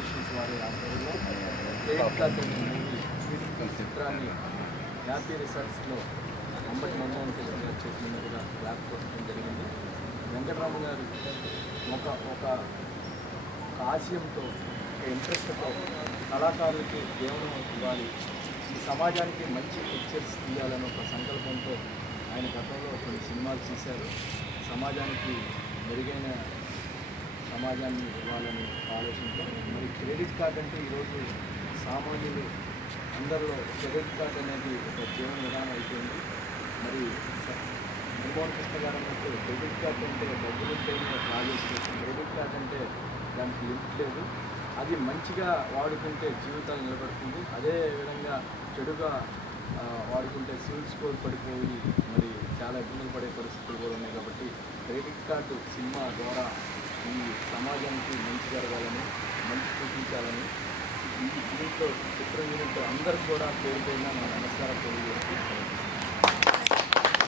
Creations వారి ఆధ్వర్యంలో credit card అనే మూవీ చిత్రాన్ని హ్యాపీ రిసార్ట్స్లో అంబటి మన్మోహన్ కృష్ణ గారి చేతుల మీదుగా బ్లాక్ కొట్టడం జరిగింది. వెంకటరామ గారు ఒక ఆశయంతో, ఒక ఇంట్రెస్ట్తో కళాకారులకి జీవనం ఇవ్వాలి, ఈ సమాజానికి మంచి పిక్చర్స్ తీయాలని ఒక సంకల్పంతో ఆయన గతంలో కొన్ని సినిమాలు తీశారు. సమాజానికి మెరుగైన సమాజాన్ని ఇవ్వాలని ఆలోచనతో మరి క్రెడిట్ కార్డ్ అంటే ఈరోజు సామాన్యులు అందరిలో క్రెడిట్ కార్డ్ అనేది ఒక జీవన విధానం అయిపోయింది. మరి మన్మోహన్ కృష్ణ గారు అన్నట్టు క్రెడిట్ కార్డ్ అంటే డబ్బులు ఉంటేనే రాజేసుకోవచ్చు, క్రెడిట్ కార్డ్ అంటే దానికి లిమిట్ లేదు, అది మంచిగా వాడుకుంటే జీవితాలు నిలబడుతుంది, అదే విధంగా చెడుగా వాడుకుంటే సివిల్ స్కోర్ పడిపోయి మరి చాలా ఇబ్బందులు పడే పరిస్థితులు కూడా ఉన్నాయి. కాబట్టి క్రెడిట్ కార్డు సినిమా ద్వారా ఈ సమాజానికి మంచి జరగాలని, మంచి చూపించాలని ఈ దీంట్లో చిత్రం యూనిట్ అందరూ కూడా పేరు పైన నమస్కారం